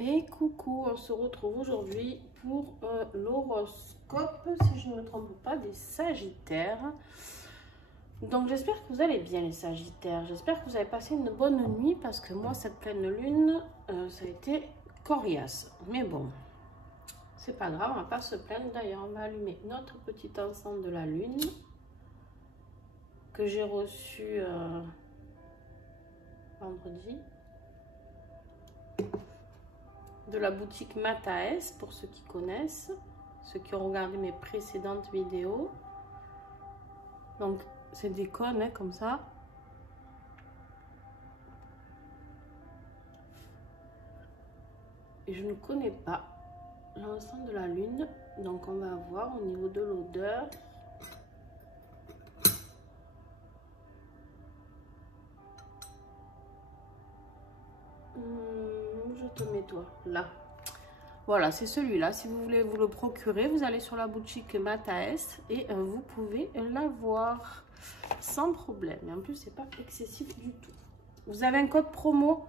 Et coucou, on se retrouve aujourd'hui pour l'horoscope, si je ne me trompe pas, des Sagittaires. Donc j'espère que vous allez bien les Sagittaires, j'espère que vous avez passé une bonne nuit parce que moi cette pleine lune, ça a été coriace. Mais bon, c'est pas grave, on va pas se plaindre. D'ailleurs, on va allumer notre petit encens de la lune que j'ai reçu vendredi. De la boutique Mataes, pour ceux qui connaissent, ceux qui ont regardé mes précédentes vidéos. Donc c'est des cônes hein, comme ça. Et je ne connais pas l'encens de la lune, donc on va voir au niveau de l'odeur. Je te mets toi là. Voilà, c'est celui-là. Si vous voulez vous le procurer, vous allez sur la boutique Mataes et vous pouvez l'avoir sans problème. Et en plus, c'est pas excessif du tout. Vous avez un code promo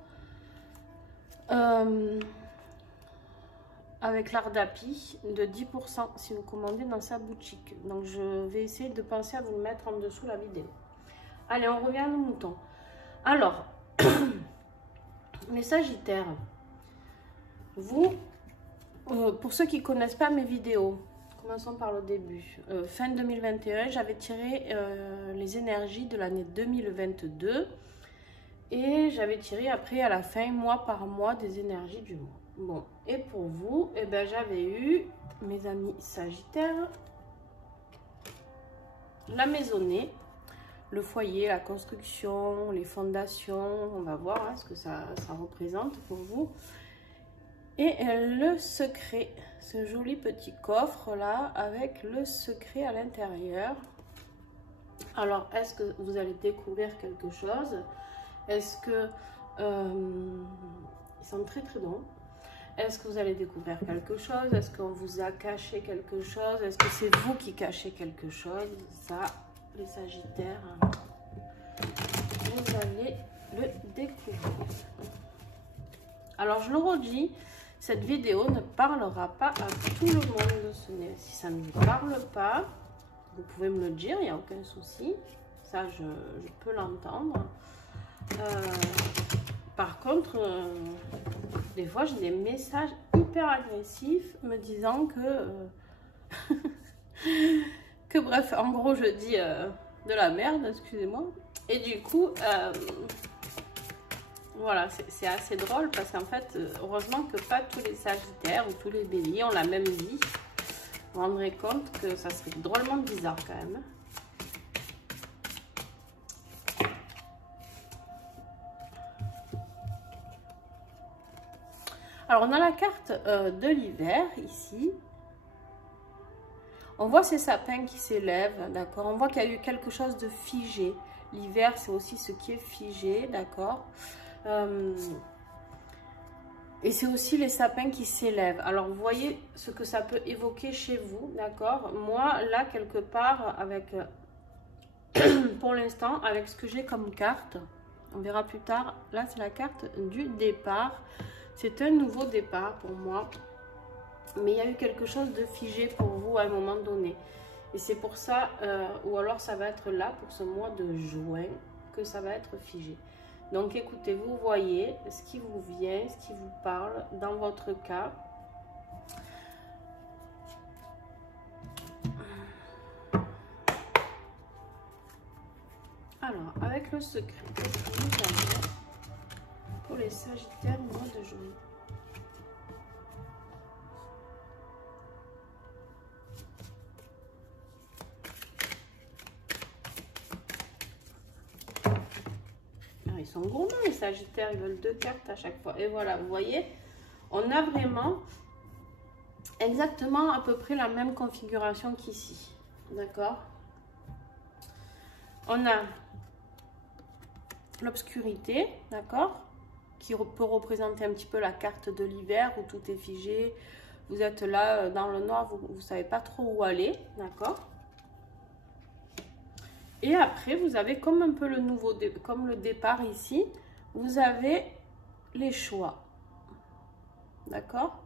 avec l'Ardapi de 10% si vous commandez dans sa boutique. Donc, je vais essayer de penser à vous le mettre en dessous la vidéo. Allez, on revient à nos moutons. Alors, les Sagittaires, vous... pour ceux qui ne connaissent pas mes vidéos, commençons par le début. Fin 2021, j'avais tiré les énergies de l'année 2022 et j'avais tiré après à la fin, mois par mois, des énergies du mois. Bon, et pour vous, eh ben, j'avais eu, mes amis Sagittaires, la maisonnée, le foyer, la construction, les fondations. On va voir hein, ce que ça représente pour vous. Et le secret, ce joli petit coffre là avec le secret à l'intérieur. Alors, est-ce que vous allez découvrir quelque chose? Est-ce que ils sont très très bons? Est-ce que vous allez découvrir quelque chose? Est-ce qu'on vous a caché quelque chose? Est-ce que c'est vous qui cachez quelque chose? Ça, les Sagittaires, vous allez le découvrir. Alors, je le redis. Cette vidéo ne parlera pas à tout le monde. Si ça ne vous parle pas, vous pouvez me le dire, il n'y a aucun souci. Ça, je peux l'entendre. Par contre, des fois, j'ai des messages hyper agressifs me disant que bref, en gros, je dis de la merde, excusez-moi. Et du coup... voilà, c'est assez drôle parce qu'en fait, heureusement que pas tous les Sagittaires ou tous les Béliers ont la même vie. Vous vous rendrez compte que ça serait drôlement bizarre quand même. Alors, on a la carte de l'hiver ici. On voit ces sapins qui s'élèvent, d'accord? On voit qu'il y a eu quelque chose de figé. L'hiver, c'est aussi ce qui est figé, d'accord? Et c'est aussi les sapins qui s'élèvent. Alors, vous voyez ce que ça peut évoquer chez vous, d'accord? Moi, là, quelque part, avec, pour l'instant, avec ce que j'ai comme carte, on verra plus tard, là, c'est la carte du départ. C'est un nouveau départ pour moi. Mais il y a eu quelque chose de figé pour vous à un moment donné. Et c'est pour ça, ou alors ça va être là, pour ce mois de juin, que ça va être figé. Donc écoutez, vous voyez ce qui vous vient, ce qui vous parle dans votre cas. Alors, avec le secret, qu'est-ce que nous avons pour les Sagittaires mois de juin? Ils sont gourmands les Sagittaires, ils veulent 2 cartes à chaque fois. Et voilà, vous voyez, on a vraiment exactement à peu près la même configuration qu'ici. D'accord? On a l'obscurité, d'accord? Qui peut représenter un petit peu la carte de l'hiver où tout est figé. Vous êtes là dans le noir, vous ne savez pas trop où aller, d'accord? Et après, vous avez comme un peu le nouveau, comme le départ ici, vous avez les choix. d'accord?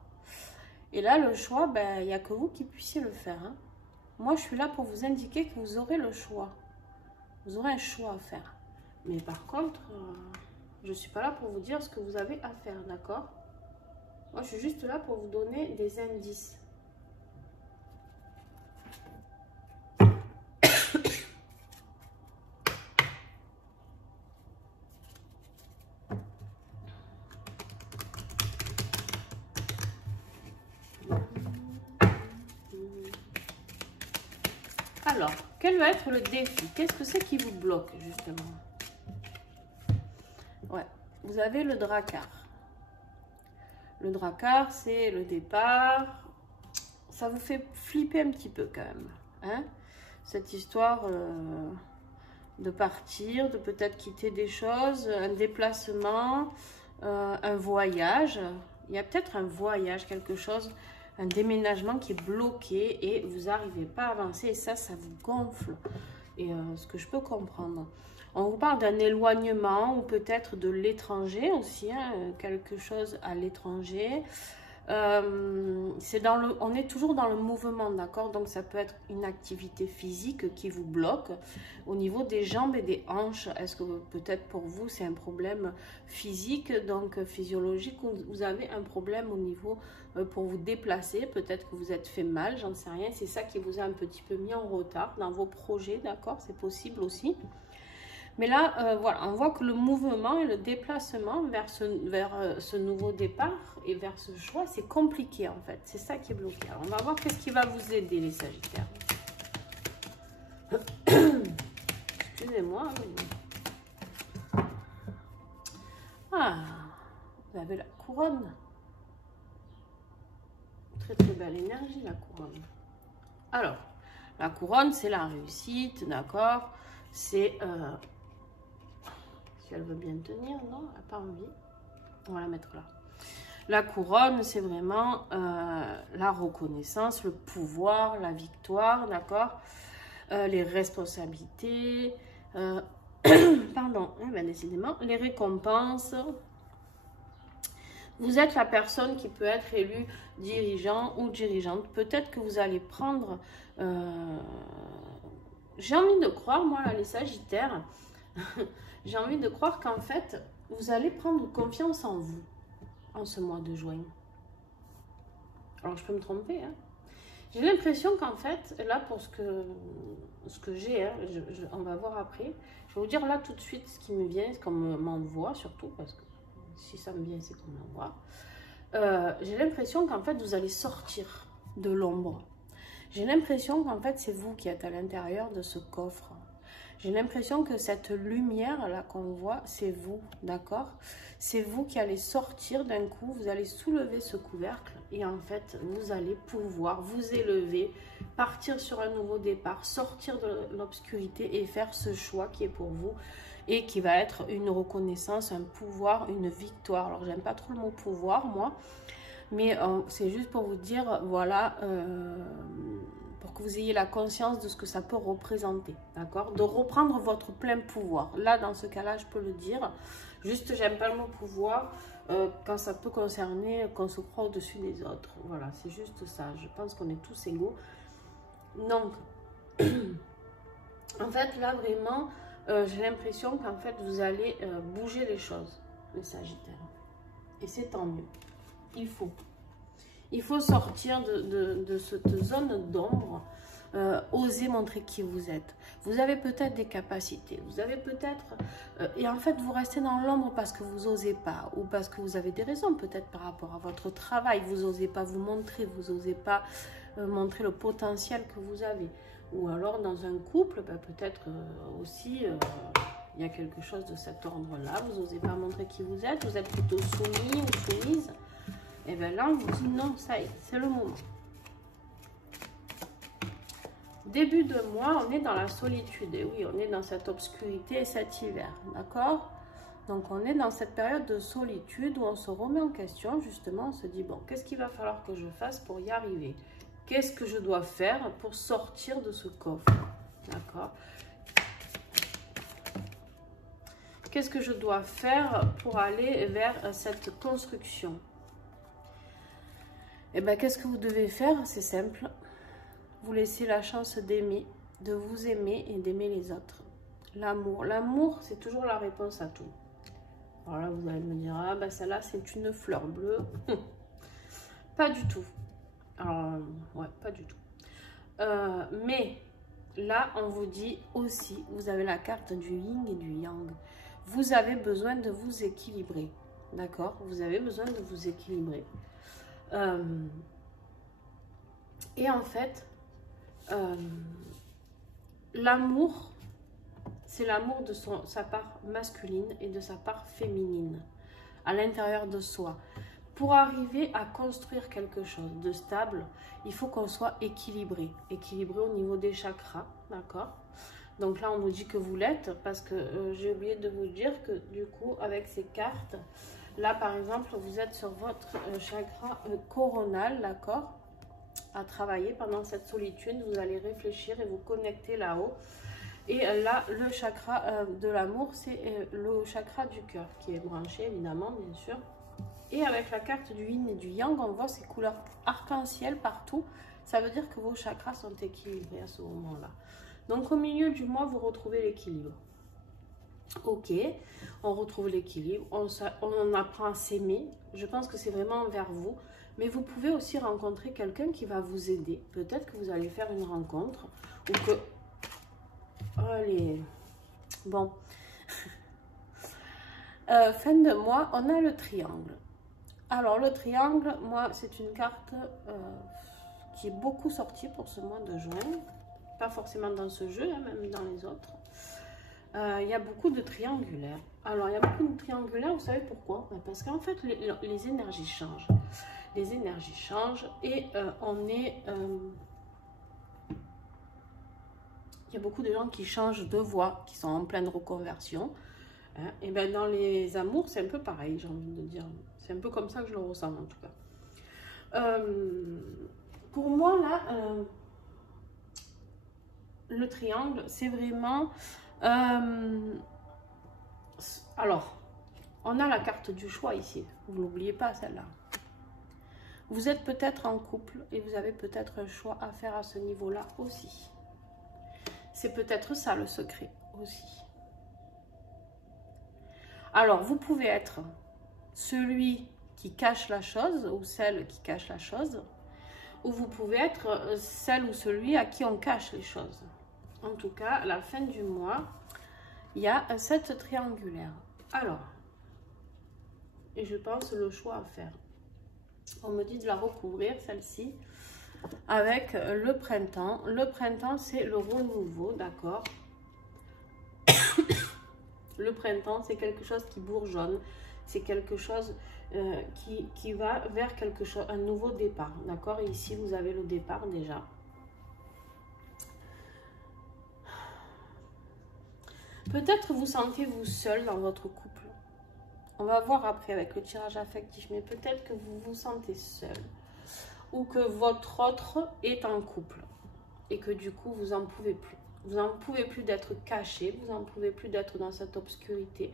Et là, le choix, ben, il n'y a que vous qui puissiez le faire, hein. Moi, je suis là pour vous indiquer que vous aurez le choix. Vous aurez un choix à faire. Mais par contre, je ne suis pas là pour vous dire ce que vous avez à faire, d'accord? Moi, je suis juste là pour vous donner des indices. Alors, quel va être le défi? Qu'est-ce que c'est qui vous bloque, justement? Ouais, vous avez le Drakkar. Le Drakkar, c'est le départ. Ça vous fait flipper un petit peu, quand même. Hein? Cette histoire de partir, de peut-être quitter des choses, un déplacement, un voyage. Il y a peut-être un voyage, quelque chose, un déménagement qui est bloqué et vous n'arrivez pas à avancer. Et ça vous gonfle. Et ce que je peux comprendre. On vous parle d'un éloignement ou peut-être de l'étranger aussi, hein, quelque chose à l'étranger. On est toujours dans le mouvement, d'accord? Donc ça peut être une activité physique qui vous bloque au niveau des jambes et des hanches. Est-ce que peut-être pour vous c'est un problème physique, donc physiologique, ou vous avez un problème au niveau pour vous déplacer? Peut-être que vous êtes fait mal, j'en sais rien. C'est ça qui vous a un petit peu mis en retard dans vos projets, d'accord? C'est possible aussi. Mais là, voilà, on voit que le mouvement et le déplacement vers ce nouveau départ et vers ce choix, c'est compliqué en fait. C'est ça qui est bloqué. Alors, on va voir qu'est-ce qui va vous aider, les Sagittaires. Excusez-moi. Ah, vous avez la couronne. Très très belle énergie, la couronne. Alors, la couronne, c'est la réussite, d'accord? C'est... si elle veut bien tenir, non, elle n'a pas envie. On va la mettre là. La couronne, c'est vraiment la reconnaissance, le pouvoir, la victoire, d'accord? Les responsabilités, pardon, ben, décidément, les récompenses. Vous êtes la personne qui peut être élue dirigeant ou dirigeante. Peut-être que vous allez prendre... j'ai envie de croire, moi, là, les Sagittaires, j'ai envie de croire qu'en fait, vous allez prendre confiance en vous en ce mois de juin. Alors, je peux me tromper, hein. J'ai l'impression qu'en fait, là, pour ce que j'ai, hein, on va voir après, je vais vous dire là tout de suite ce qui me vient, ce qu'on m'envoie surtout, parce que si ça me vient, c'est qu'on m'envoie. J'ai l'impression qu'en fait, vous allez sortir de l'ombre. J'ai l'impression qu'en fait, c'est vous qui êtes à l'intérieur de ce coffre. J'ai l'impression que cette lumière-là qu'on voit, c'est vous, d'accord? C'est vous qui allez sortir d'un coup, vous allez soulever ce couvercle et en fait, vous allez pouvoir vous élever, partir sur un nouveau départ, sortir de l'obscurité et faire ce choix qui est pour vous et qui va être une reconnaissance, un pouvoir, une victoire. Alors, j'aime pas trop le mot pouvoir, moi, mais c'est juste pour vous dire, voilà... pour que vous ayez la conscience de ce que ça peut représenter, d'accord? De reprendre votre plein pouvoir. Là, dans ce cas-là, je peux le dire. Juste, j'aime pas le mot pouvoir quand ça peut concerner qu'on se croit au-dessus des autres. Voilà, c'est juste ça. Je pense qu'on est tous égaux. Donc, en fait, là, vraiment, j'ai l'impression qu'en fait, vous allez bouger les choses, les Sagittaires. Et c'est tant mieux. Il faut. Il faut sortir de cette zone d'ombre, oser montrer qui vous êtes. Vous avez peut-être des capacités, vous avez peut-être... et en fait, vous restez dans l'ombre parce que vous n'osez pas, ou parce que vous avez des raisons, peut-être par rapport à votre travail, vous n'osez pas vous montrer, vous n'osez pas montrer le potentiel que vous avez. Ou alors, dans un couple, ben, peut-être aussi... il y a quelque chose de cet ordre-là, vous n'osez pas montrer qui vous êtes plutôt soumis ou soumise. Et bien là, on vous dit non, ça y est, c'est le moment. Début de mois, on est dans la solitude. Et oui, on est dans cette obscurité et cet hiver, d'accord? Donc, on est dans cette période de solitude où on se remet en question, justement. On se dit, bon, qu'est-ce qu'il va falloir que je fasse pour y arriver? Qu'est-ce que je dois faire pour sortir de ce coffre? D'accord? Qu'est-ce que je dois faire pour aller vers cette construction? Et bien, qu'est-ce que vous devez faire? C'est simple. Vous laissez la chance d'aimer, de vous aimer et d'aimer les autres. L'amour. L'amour, c'est toujours la réponse à tout. Alors là, vous allez me dire, ah ben celle-là, c'est une fleur bleue. Pas du tout. Alors, ouais, pas du tout. Mais là, on vous dit aussi, vous avez la carte du yin et du yang. Vous avez besoin de vous équilibrer. D'accord? Vous avez besoin de vous équilibrer. Et en fait, l'amour, c'est l'amour de sa part masculine et de sa part féminine à l'intérieur de soi. Pour arriver à construire quelque chose de stable, il faut qu'on soit équilibré. Équilibré au niveau des chakras, d'accord? Donc là, on nous dit que vous l'êtes parce que j'ai oublié de vous dire que du coup, avec ces cartes, là par exemple, vous êtes sur votre chakra coronal, d'accord? À travailler pendant cette solitude, vous allez réfléchir et vous connecter là-haut. Et là, le chakra de l'amour, c'est le chakra du cœur qui est branché, évidemment, bien sûr. Et avec la carte du yin et du yang, on voit ces couleurs arc-en-ciel partout. Ça veut dire que vos chakras sont équilibrés à ce moment-là. Donc, au milieu du mois, vous retrouvez l'équilibre. Ok, on retrouve l'équilibre, on apprend à s'aimer. Je pense que c'est vraiment vers vous. Mais vous pouvez aussi rencontrer quelqu'un qui va vous aider. Peut-être que vous allez faire une rencontre ou que... Allez, bon. Fin de mois, on a le triangle. Alors, le triangle, moi, c'est une carte qui est beaucoup sortie pour ce mois de juin. Pas forcément dans ce jeu, hein, même dans les autres. Il y a beaucoup de triangulaires. Alors, il y a beaucoup de triangulaires, vous savez pourquoi? Parce qu'en fait, les énergies changent. Les énergies changent et on est... il y a beaucoup de gens qui changent de voie, qui sont en pleine reconversion. Hein, et bien dans les amours, c'est un peu pareil, j'ai envie de dire. C'est un peu comme ça que je le ressens en tout cas. Pour moi, là, le triangle, c'est vraiment... alors, on a la carte du choix ici. Vous n'oubliez pas celle-là. Vous êtes peut-être en couple et vous avez peut-être un choix à faire à ce niveau-là aussi. C'est peut-être ça le secret aussi. Alors, vous pouvez être celui qui cache la chose ou celle qui cache la chose, ou vous pouvez être celle ou celui à qui on cache les choses. En tout cas, à la fin du mois, il y a un 7 triangulaire. Alors, et je pense le choix à faire. On me dit de la recouvrir, celle-ci, avec le printemps. Le printemps, c'est le renouveau, d'accord? Le printemps, c'est quelque chose qui bourgeonne. C'est quelque chose qui va vers quelque chose, un nouveau départ, d'accord? Et ici, vous avez le départ déjà. Peut-être vous sentez-vous seul dans votre couple. On va voir après avec le tirage affectif, mais peut-être que vous vous sentez seul ou que votre autre est en couple et que du coup, vous n'en pouvez plus. Vous n'en pouvez plus d'être caché, vous n'en pouvez plus d'être dans cette obscurité.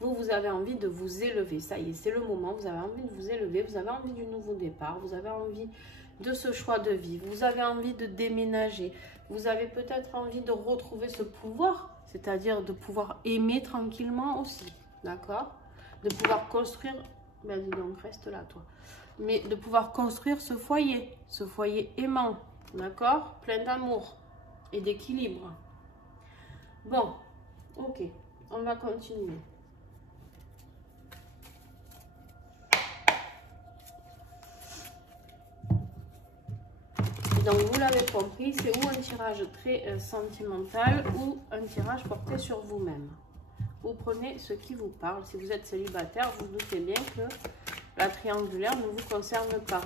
Vous avez envie de vous élever, ça y est, c'est le moment, vous avez envie de vous élever, vous avez envie du nouveau départ, vous avez envie de ce choix de vie, vous avez envie de déménager, vous avez peut-être envie de retrouver ce pouvoir, c'est-à-dire de pouvoir aimer tranquillement aussi, d'accord? De pouvoir construire, ben dis donc, reste là toi, mais de pouvoir construire ce foyer aimant, d'accord? Plein d'amour et d'équilibre. Bon, ok, on va continuer. Donc, vous l'avez compris, c'est ou un tirage très sentimental ou un tirage porté sur vous-même. Vous prenez ce qui vous parle. Si vous êtes célibataire, vous doutez bien que la triangulaire ne vous concerne pas.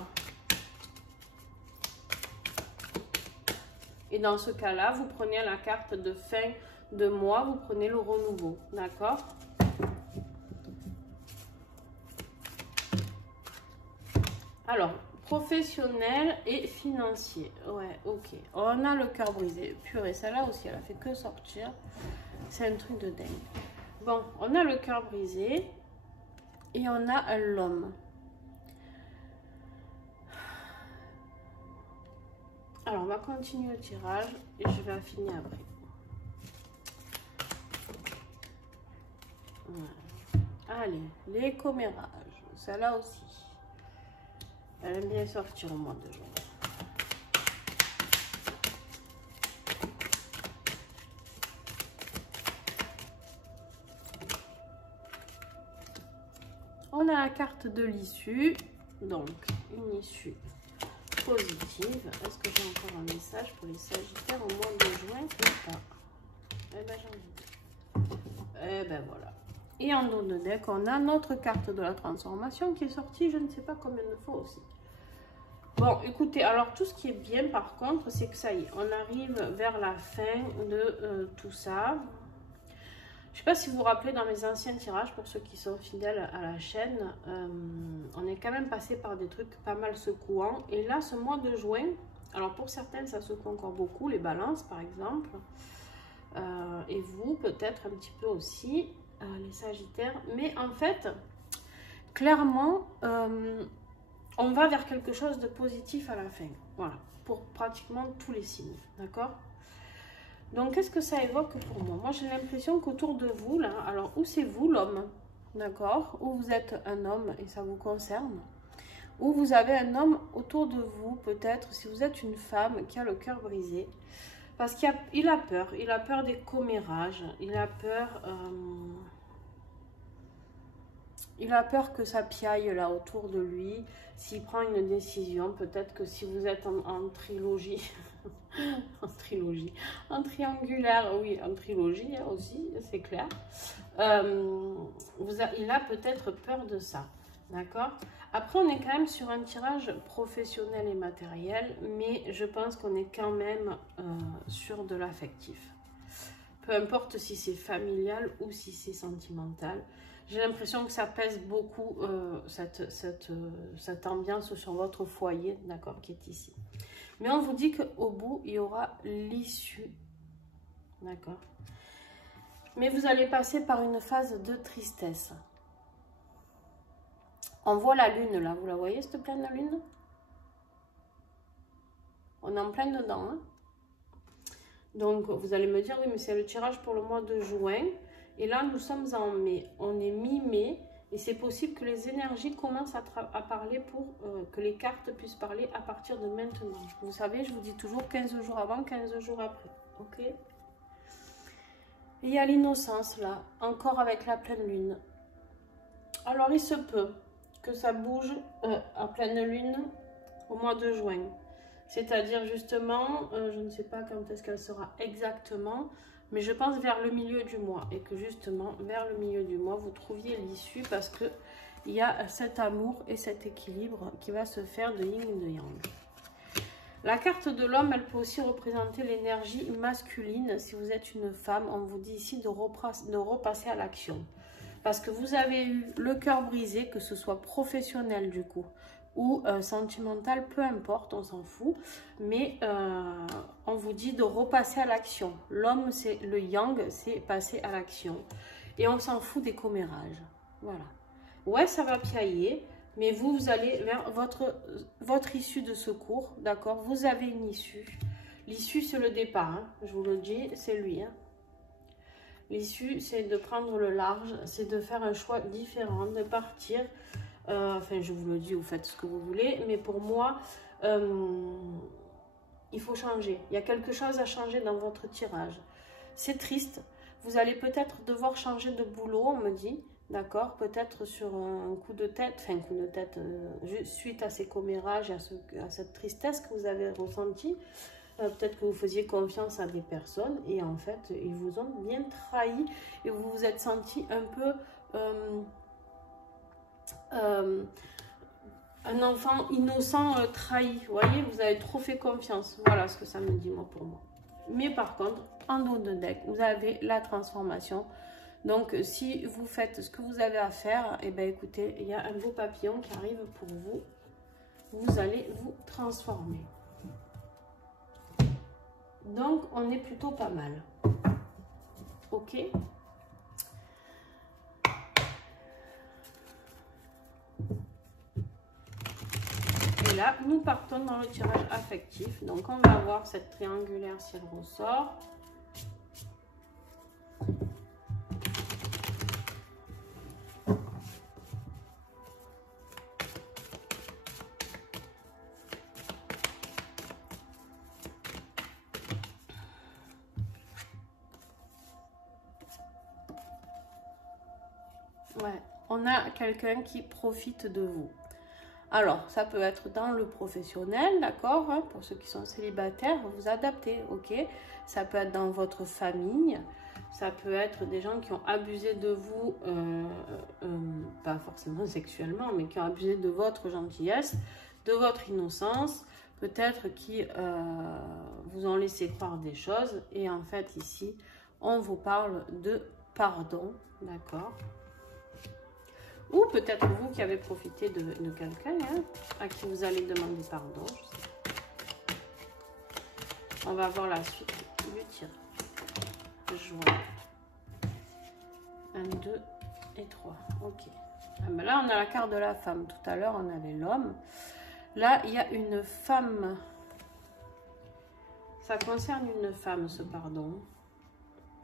Et dans ce cas-là, vous prenez la carte de fin de mois, vous prenez le renouveau, d'accord? Alors, professionnel et financier. Ouais, ok. On a le cœur brisé. Purée, celle-là aussi, elle a fait que sortir. C'est un truc de dingue. Bon, on a le cœur brisé et on a l'homme. Alors, on va continuer le tirage et je vais affiner après. Voilà. Allez, les commérages. Celle-là aussi. Elle aime bien sortir au mois de juin. On a la carte de l'issue. Donc, une issue positive. Est-ce que j'ai encore un message pour les Sagittaires au mois de juin ou pas? Eh ben, j'en ai. Eh ben, voilà. Et en dos de deck, on a notre carte de la transformation qui est sortie, je ne sais pas combien de fois aussi. Bon, écoutez, alors tout ce qui est bien par contre, c'est que ça y est, on arrive vers la fin de tout ça. Je ne sais pas si vous vous rappelez dans mes anciens tirages, pour ceux qui sont fidèles à la chaîne, on est quand même passé par des trucs pas mal secouants. Et là, ce mois de juin, alors pour certaines, ça secoue encore beaucoup, les balances par exemple. Et vous, peut-être un petit peu aussi, les sagittaires. Mais en fait, clairement, on va vers quelque chose de positif à la fin. Voilà, pour pratiquement tous les signes, d'accord? Donc, qu'est-ce que ça évoque pour moi? Moi, j'ai l'impression qu'autour de vous, là, alors, où c'est vous, l'homme, d'accord? Ou vous êtes un homme et ça vous concerne. Ou vous avez un homme autour de vous, peut-être, si vous êtes une femme qui a le cœur brisé. Parce qu'il a peur des commérages, il a peur que ça piaille là autour de lui. S'il prend une décision, peut-être que si vous êtes en trilogie, en triangulaire, oui, en trilogie aussi, c'est clair. Il a peut-être peur de ça, d'accord? Après, on est quand même sur un tirage professionnel et matériel, mais je pense qu'on est quand même sur de l'affectif. Peu importe si c'est familial ou si c'est sentimental. J'ai l'impression que ça pèse beaucoup, cette ambiance sur votre foyer, d'accord, qui est ici. Mais on vous dit qu'au bout, il y aura l'issue, d'accord. Mais vous allez passer par une phase de tristesse. On voit la lune, là, vous la voyez, cette pleine lune? On est en plein dedans, hein. Donc, vous allez me dire, oui, mais c'est le tirage pour le mois de juin. Et là, nous sommes en mai. On est mi-mai. Et c'est possible que les énergies commencent à parler pour que les cartes puissent parler à partir de maintenant. Vous savez, je vous dis toujours 15 jours avant, 15 jours après. Ok? Et il y a l'innocence, là. Encore avec la pleine lune. Alors, il se peut que ça bouge à pleine lune au mois de juin. C'est-à-dire justement, je ne sais pas quand est-ce qu'elle sera exactement, mais je pense vers le milieu du mois. Et que justement, vers le milieu du mois, vous trouviez l'issue parce qu'il y a cet amour et cet équilibre qui va se faire de yin et de yang. La carte de l'homme, elle peut aussi représenter l'énergie masculine. Si vous êtes une femme, on vous dit ici de repasser à l'action. Parce que vous avez eu le cœur brisé, que ce soit professionnel du coup, ou sentimental, peu importe, on s'en fout. Mais on vous dit de repasser à l'action. L'homme, c'est le yang, c'est passer à l'action. Et on s'en fout des commérages. Voilà. Ouais, ça va piailler, mais vous allez vers votre issue de secours, d'accord? Vous avez une issue. L'issue, c'est le départ, hein, je vous le dis, c'est lui, hein. L'issue, c'est de prendre le large, c'est de faire un choix différent, de partir. Enfin, je vous le dis, vous faites ce que vous voulez. Mais pour moi, il faut changer. Il y a quelque chose à changer dans votre tirage. C'est triste. Vous allez peut-être devoir changer de boulot, on me dit. D'accord? Peut-être sur un coup de tête. Enfin, un coup de tête suite à ces commérages, à cette tristesse que vous avez ressentie. Peut-être que vous faisiez confiance à des personnes et en fait, ils vous ont bien trahi et vous vous êtes senti un peu un enfant innocent trahi. Vous voyez, vous avez trop fait confiance. Voilà ce que ça me dit, moi, pour moi. Mais par contre, en dos de deck, vous avez la transformation. Donc, si vous faites ce que vous avez à faire, et ben écoutez, il y a un beau papillon qui arrive pour vous. Vous allez vous transformer. Donc, on est plutôt pas mal. Ok. Et Et là, nous partons dans le tirage affectif. Donc, on va voir cette triangulaire si elle ressort. Ouais, on a quelqu'un qui profite de vous. Alors, ça peut être dans le professionnel, d'accord, hein, pour ceux qui sont célibataires, vous adaptez, ok. Ça peut être dans votre famille, ça peut être des gens qui ont abusé de vous, pas forcément sexuellement, mais qui ont abusé de votre gentillesse, de votre innocence, peut-être qui vous ont laissé croire des choses. Et en fait, ici, on vous parle de pardon, d'accord. Ou peut-être vous qui avez profité de quelqu'un, hein, à qui vous allez demander pardon. Je sais pas. On va voir la suite du tir. Je vois. 1, 2 et 3. Ok. Ah ben là, on a la carte de la femme. Tout à l'heure, on avait l'homme. Là, il y a une femme. Ça concerne une femme, ce pardon.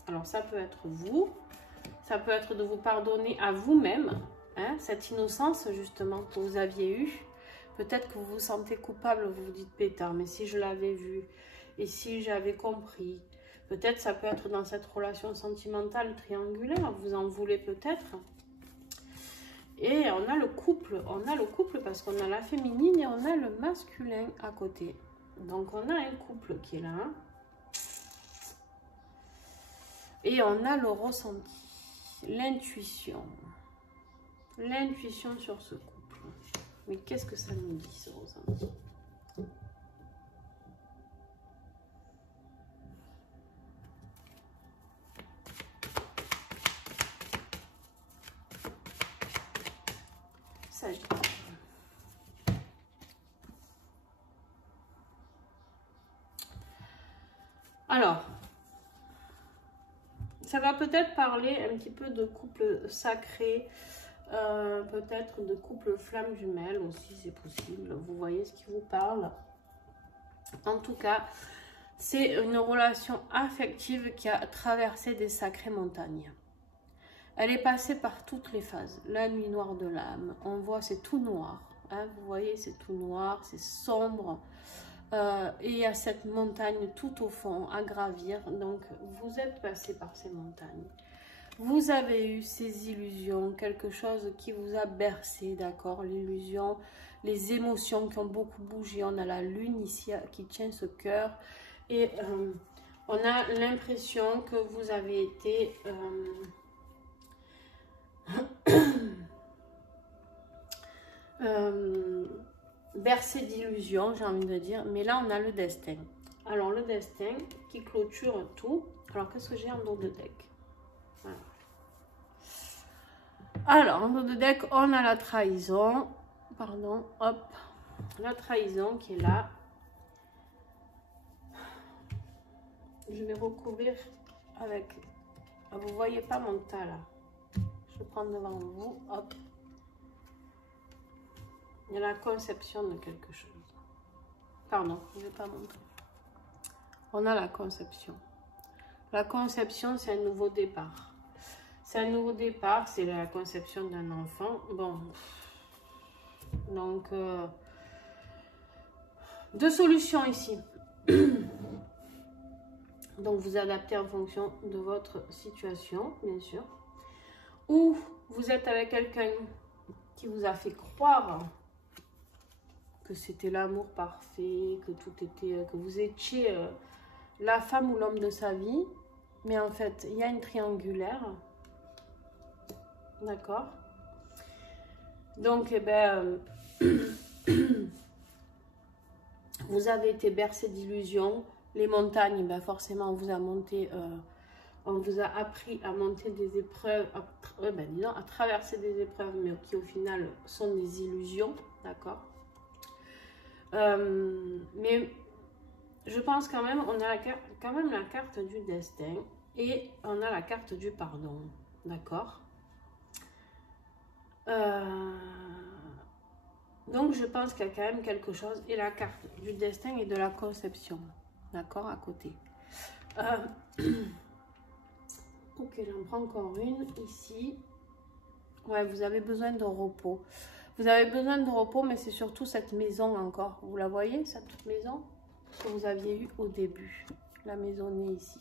Alors, ça peut être vous. Ça peut être de vous pardonner à vous-même. Hein, cette innocence justement que vous aviez eue, peut-être que vous vous sentez coupable, vous vous dites pétard, mais si je l'avais vu et si j'avais compris, peut-être ça peut être dans cette relation sentimentale triangulaire, vous en voulez peut-être. Et on a le couple parce qu'on a la féminine et on a le masculin à côté. Donc on a un couple qui est là. Et on a le ressenti, l'intuition. L'intuition sur ce couple. Mais qu'est-ce que ça nous dit, ce ressenti? Sagittaire. Alors, ça va peut-être parler un petit peu de couple sacré, peut-être de couple flamme jumelle aussi, c'est possible. Vous voyez ce qui vous parle. En tout cas, c'est une relation affective qui a traversé des sacrées montagnes. Elle est passée par toutes les phases. La nuit noire de l'âme, on voit c'est tout noir. Hein, vous voyez, c'est tout noir, c'est sombre. Et il y a cette montagne tout au fond à gravir. Donc, vous êtes passé par ces montagnes. Vous avez eu ces illusions, quelque chose qui vous a bercé, d'accord? L'illusion, les émotions qui ont beaucoup bougé. On a la lune ici qui tient ce cœur. Et on a l'impression que vous avez été... bercé d'illusions, j'ai envie de dire. Mais là, on a le destin. Alors, le destin qui clôture tout. Alors, qu'est-ce que j'ai en dos de deck? Voilà. Alors, en dos de deck, on a la trahison. Pardon, hop. La trahison qui est là. Je vais recouvrir avec... Vous voyez pas mon tas là. Je prends devant vous, hop. Il y a la conception de quelque chose. Pardon, je ne vais pas montrer. On a la conception. La conception, c'est un nouveau départ. C'est un nouveau départ, c'est la conception d'un enfant. Bon. Donc, deux solutions ici. Donc, vous adaptez en fonction de votre situation, bien sûr. Ou vous êtes avec quelqu'un qui vous a fait croire que c'était l'amour parfait, que tout était, que vous étiez la femme ou l'homme de sa vie. Mais en fait, il y a une triangulaire. D'accord? Donc, eh ben, vous avez été bercé d'illusions. Les montagnes, ben forcément, on vous a monté, on vous a appris à monter des épreuves, disons, à traverser des épreuves, mais qui au final sont des illusions. D'accord? Mais je pense quand même, on a quand même la carte du destin et on a la carte du pardon, d'accord? Donc, je pense qu'il y a quand même quelque chose. Et la carte du destin et de la conception. D'accord, à côté. Ok, j'en prends encore une ici. Ouais, vous avez besoin de repos. Vous avez besoin de repos, mais c'est surtout cette maison encore. Vous la voyez, cette maison que vous aviez eue au début. La maisonnée ici.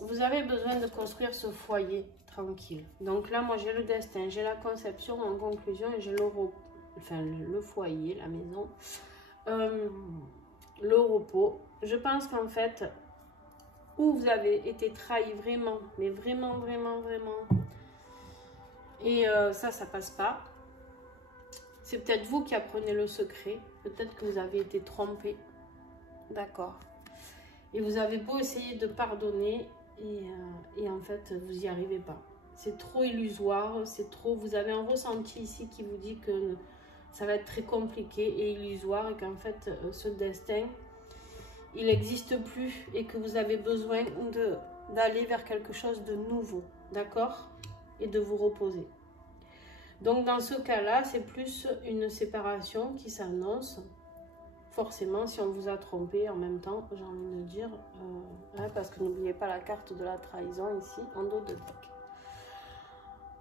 Vous avez besoin de construire ce foyer tranquille. Donc là, moi, j'ai le destin, j'ai la conception en conclusion et j'ai le foyer, la maison, le repos. Je pense qu'en fait, où vous avez été trahi vraiment, mais vraiment, et ça passe pas. C'est peut-être vous qui apprenez le secret. Peut-être que vous avez été trompé. D'accord. Et vous avez beau essayer de pardonner et en fait, vous n'y arrivez pas. C'est trop illusoire, c'est trop... Vous avez un ressenti ici qui vous dit que ça va être très compliqué et illusoire et qu'en fait, ce destin, il n'existe plus et que vous avez besoin d'aller vers quelque chose de nouveau, d'accord? Et de vous reposer. Donc, dans ce cas-là, c'est plus une séparation qui s'annonce. Forcément, si on vous a trompé en même temps, j'ai envie de dire, parce que n'oubliez pas la carte de la trahison ici, en dos de deck.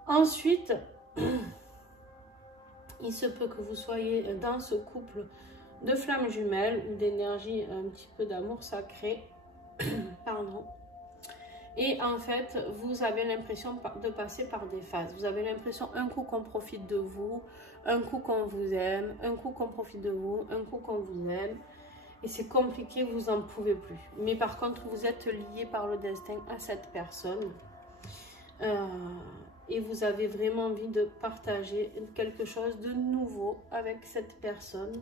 Ensuite, il se peut que vous soyez dans ce couple de flammes jumelles ou d'énergie, un petit peu d'amour sacré, pardon. Et en fait, vous avez l'impression de passer par des phases. Vous avez l'impression un coup qu'on profite de vous, un coup qu'on vous aime, un coup qu'on profite de vous, un coup qu'on vous aime. Et c'est compliqué, vous n'en pouvez plus. Mais par contre, vous êtes lié par le destin à cette personne. Et vous avez vraiment envie de partager quelque chose de nouveau avec cette personne.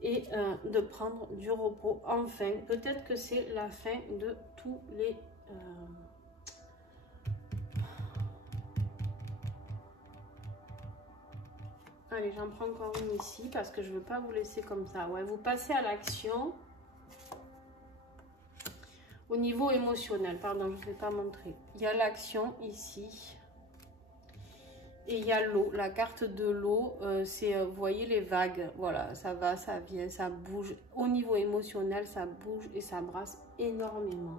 Et de prendre du repos enfin. Peut-être que c'est la fin de tous les... Allez, j'en prends encore une ici parce que je ne veux pas vous laisser comme ça. Ouais, vous passez à l'action. Au niveau émotionnel, pardon, je ne vais pas montrer. Il y a l'action ici. Et il y a l'eau. La carte de l'eau, c'est, vous voyez les vagues. Voilà, ça va, ça vient, ça bouge. Au niveau émotionnel, ça bouge et ça brasse énormément.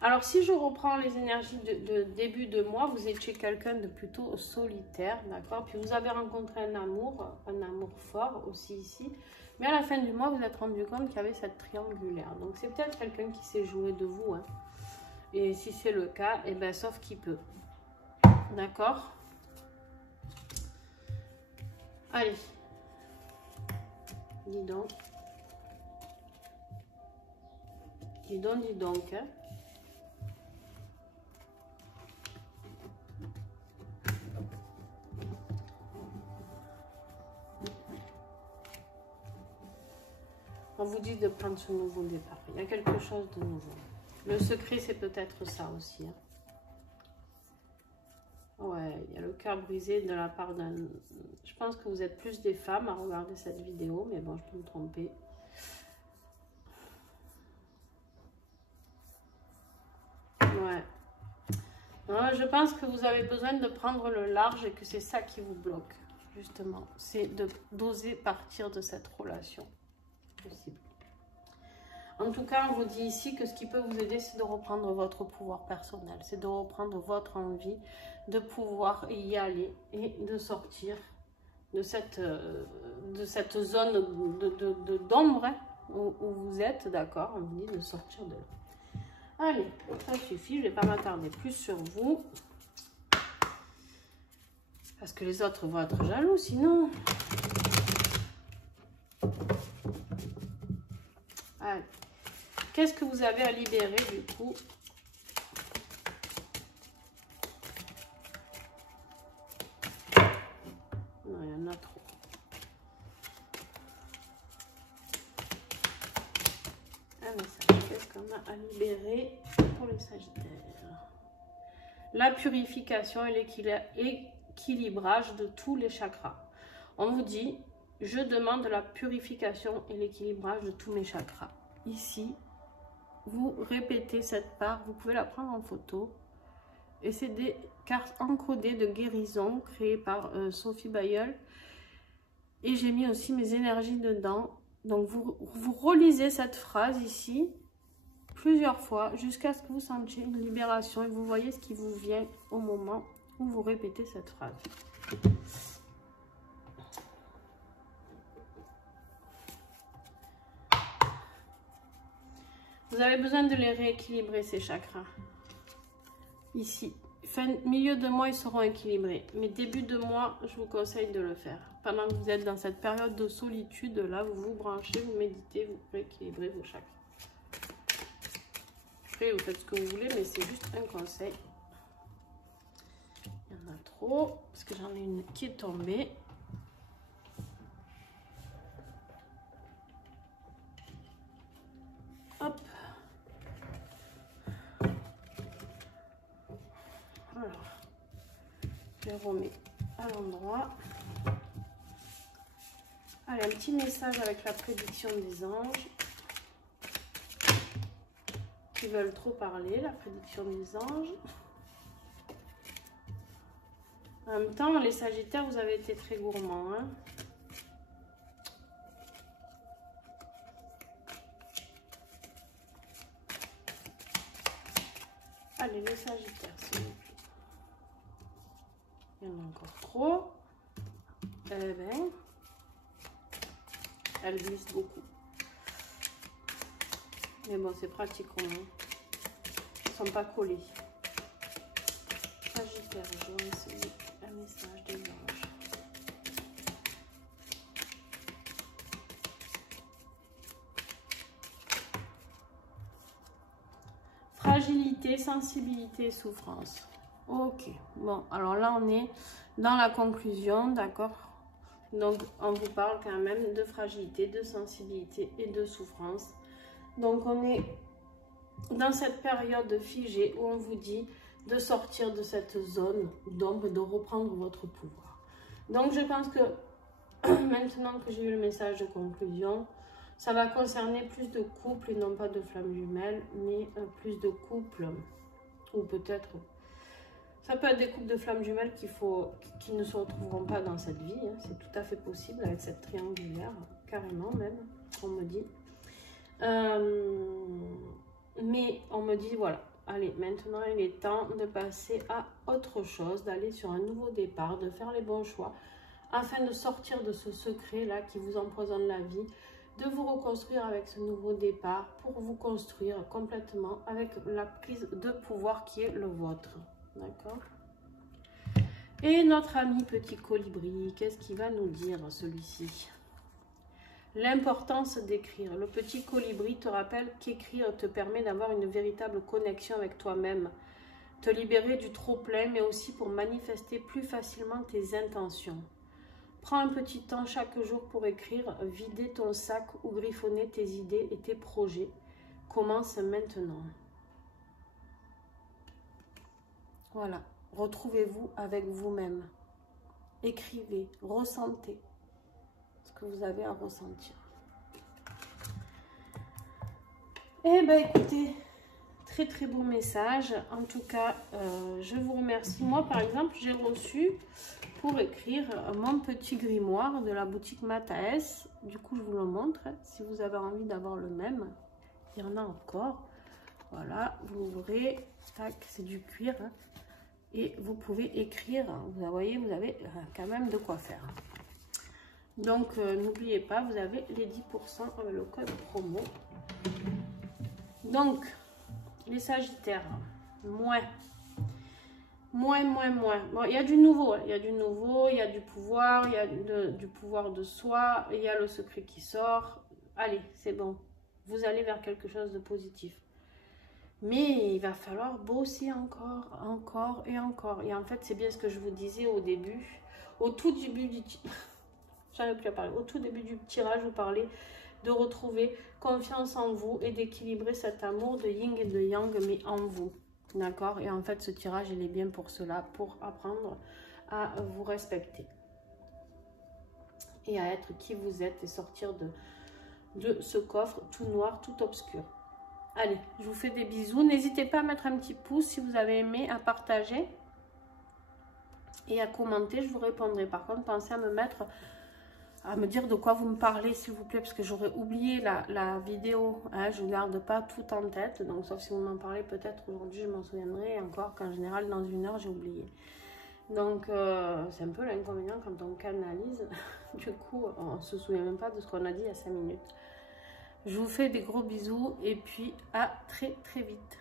Alors, si je reprends les énergies de début de mois, vous étiez quelqu'un de plutôt solitaire, d'accord? Puis vous avez rencontré un amour fort aussi ici. Mais à la fin du mois, vous vous êtes rendu compte qu'il y avait cette triangulaire. Donc, c'est peut-être quelqu'un qui s'est joué de vous. Hein. Et si c'est le cas, eh ben, sauf qu'il peut. D'accord? Allez. Dis donc. Dis donc, dis donc. Hein. On vous dit de prendre ce nouveau départ. Il y a quelque chose de nouveau. Le secret, c'est peut-être ça aussi. Hein. Ouais, il y a le cœur brisé de la part d'un... Je pense que vous êtes plus des femmes à regarder cette vidéo, mais bon, je peux me tromper. Ouais. Ouais, je pense que vous avez besoin de prendre le large et que c'est ça qui vous bloque, justement. C'est d'oser partir de cette relation. Possible. En tout cas, on vous dit ici que ce qui peut vous aider, c'est de reprendre votre pouvoir personnel. C'est de reprendre votre envie, de pouvoir y aller et de sortir de cette zone d'ombre hein, où vous êtes, d'accord? On vous dit de sortir de là. Allez, ça suffit, je ne vais pas m'attarder plus sur vous. Parce que les autres vont être jaloux, sinon... Allez. Qu'est-ce que vous avez à libérer du coup? Non, il y en a trop. Un message. Qu'est-ce qu'on a à libérer pour le Sagittaire? La purification et l'équilibrage de tous les chakras. On vous dit, je demande la purification et l'équilibrage de tous mes chakras. ici, vous répétez cette part, vous pouvez la prendre en photo. Et c'est des cartes encodées de guérison créées par Sophie Bayeul. Et j'ai mis aussi mes énergies dedans. Donc vous relisez cette phrase ici plusieurs fois jusqu'à ce que vous sentiez une libération et vous voyez ce qui vous vient au moment où vous répétez cette phrase. Vous avez besoin de les rééquilibrer, ces chakras. Ici, milieu de mois, ils seront équilibrés. Mais début de mois, je vous conseille de le faire. Pendant que vous êtes dans cette période de solitude, là, vous vous branchez, vous méditez, vous rééquilibrez vos chakras. Après, vous faites ce que vous voulez, mais c'est juste un conseil. Il y en a trop, parce que j'en ai une qui est tombée. Hop. Alors, je les remets à l'endroit. Allez, un petit message avec la prédiction des anges qui veulent trop parler, la prédiction des anges. En même temps, les Sagittaires, vous avez été très gourmands, hein. Allez, les Sagittaires, s'il vous plaît. Il y en a encore trop. Eh ben, elle glisse beaucoup. Mais bon, c'est pratique au moins. Ils ne sont pas collés. Sagittaire, je vais essayer un message des anges. Fragilité, sensibilité, souffrance. Ok, bon, alors là on est dans la conclusion, d'accord? Donc on vous parle quand même de fragilité, de sensibilité et de souffrance. Donc on est dans cette période figée où on vous dit de sortir de cette zone d'ombre et de reprendre votre pouvoir. Donc je pense que maintenant que j'ai eu le message de conclusion, ça va concerner plus de couples et non pas de flammes jumelles, mais plus de couples, ou peut-être, ça peut être des couples de flammes jumelles qui ne se retrouveront pas dans cette vie, hein. C'est tout à fait possible avec cette triangulaire, carrément même, on me dit. Mais on me dit, voilà, allez, maintenant il est temps de passer à autre chose, d'aller sur un nouveau départ, de faire les bons choix, afin de sortir de ce secret-là qui vous empoisonne la vie, de vous reconstruire avec ce nouveau départ pour vous construire complètement avec la prise de pouvoir qui est le vôtre. D'accord? Et notre ami petit colibri, qu'est-ce qu'il va nous dire celui-ci? L'importance d'écrire. Le petit colibri te rappelle qu'écrire te permet d'avoir une véritable connexion avec toi-même, te libérer du trop-plein, mais aussi pour manifester plus facilement tes intentions. Prends un petit temps chaque jour pour écrire, vider ton sac ou griffonner tes idées et tes projets. Commence maintenant. Voilà, retrouvez-vous avec vous-même. Écrivez, ressentez ce que vous avez à ressentir. Eh bien, écoutez, très très beau message. En tout cas, je vous remercie. Moi, par exemple, j'ai reçu pour écrire mon petit grimoire de la boutique Mataes. Du coup, je vous le montre. Si vous avez envie d'avoir le même, il y en a encore. Voilà, vous ouvrez, tac, c'est du cuir. Hein, et vous pouvez écrire. Vous voyez, vous avez quand même de quoi faire. Donc, n'oubliez pas, vous avez les 10% avec le code promo. Donc, les Sagittaires, moins. Bon, il y a du nouveau, il y a du pouvoir, il y a du pouvoir de soi, il y a le secret qui sort. Allez, c'est bon, vous allez vers quelque chose de positif. Mais il va falloir bosser encore et encore. Et en fait, c'est bien ce que je vous disais au début, au tout début du j'arrive plus à parler. Au tout début du tirage, je vous parlais de retrouver confiance en vous et d'équilibrer cet amour de yin et de yang, mais en vous. D'accord? Et en fait, ce tirage, il est bien pour cela, pour apprendre à vous respecter. Et à être qui vous êtes et sortir de ce coffre tout noir, tout obscur. Allez, je vous fais des bisous. N'hésitez pas à mettre un petit pouce si vous avez aimé, à partager et à commenter. Je vous répondrai. Par contre, pensez à me dire de quoi vous me parlez, s'il vous plaît, parce que j'aurais oublié la vidéo. Hein, je ne garde pas tout en tête. Donc, sauf si vous m'en parlez, peut-être aujourd'hui, je m'en souviendrai. Et encore qu'en général, dans une heure, j'ai oublié. Donc, c'est un peu l'inconvénient quand on canalise. Du coup, on ne se souvient même pas de ce qu'on a dit il y a 5 minutes. Je vous fais des gros bisous et puis à très très vite.